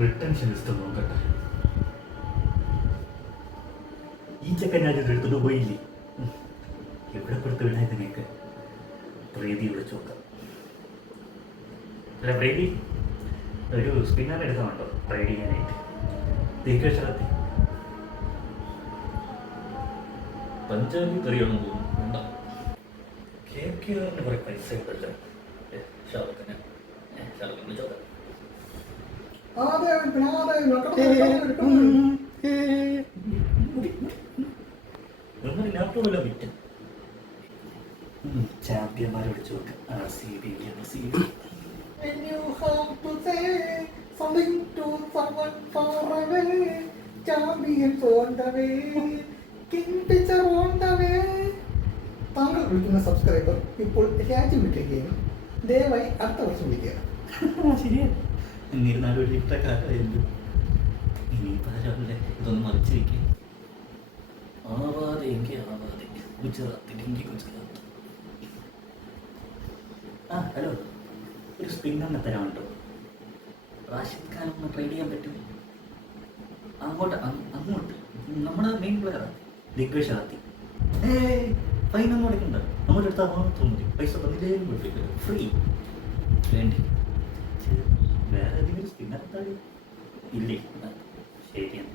Retention system നോക്കട്ടെ. ഈ ചെക്കൻ ഞാൻ ഇത് എടുത്തിട്ട് പോയില്ലേ? എവിടെ കൊടുത്ത് വിടാൻ ഇതിനൊക്കെ? പ്രീതി വിളിച്ചു നോക്കാം. അല്ല പ്രീതി, ഒരു സ്പിന്നർ എടുക്കാനുണ്ടോ റൈഡ് ചെയ്യാനായിട്ട്? ദീർഘക്ഷരത്തിൽ പഞ്ചാബി കറിയാണെന്ന് തോന്നുന്നു. വേണ്ട, KKRന് കുറെ പൈസ ഉണ്ടല്ലോ. ഷാറുഖിനെ വിളിച്ചോക്കാം. ലാപ്ടോപ്പല്ല വിറ്റ് ചാമ്പ്യന്മാരെ വിളിച്ചു നോക്കാം. RCB When you have to say something to someone far away, champions on the way, kingfisher on the way. താങ്കൾ വിളിക്കുന്ന സബ്സ്ക്രൈബർ ഇപ്പോൾ രാജ്യം വിട്ടിരിക്കുകയും ദയവായി അടുത്ത വർഷം വിളിക്കുക. ശരിയാ, എന്നിരുന്നാലും ഒരു ലിഫ്റ്റ കാലമായിരുന്നു. ഇനിയിപ്പോൾ ആരാവില്ലേ ഇതൊന്നും മറിച്ചിരിക്കുക. ആവാതെ എങ്കിൽ ആവാതെ ഗുജറാത്തിലെങ്കിൽ ഗുജറാത്ത്. ഹലോ, ഒരു സ്പിന്നറിനെ തരാനുണ്ടോ? റാഷിദ് ഖാൻ ഒന്ന് ട്രൈ ചെയ്യാൻ പറ്റുമോ? അങ്ങോട്ട് നമ്മുടെ മെയിൻ പ്ലെയറാണ് ദിഗ്വിഷാത്തി. ഫൈനൊന്നും അടയ്ക്കണ്ട, നമ്മുടെ അടുത്ത് മാത്രം മതി. പൈസ തന്നില്ലേലും കുഴപ്പമില്ല, ഫ്രീ. വേണ്ടി വേറെ ഏതെങ്കിലും സ്പിന്നർ ഇല്ലേ? ശരിയാണ്.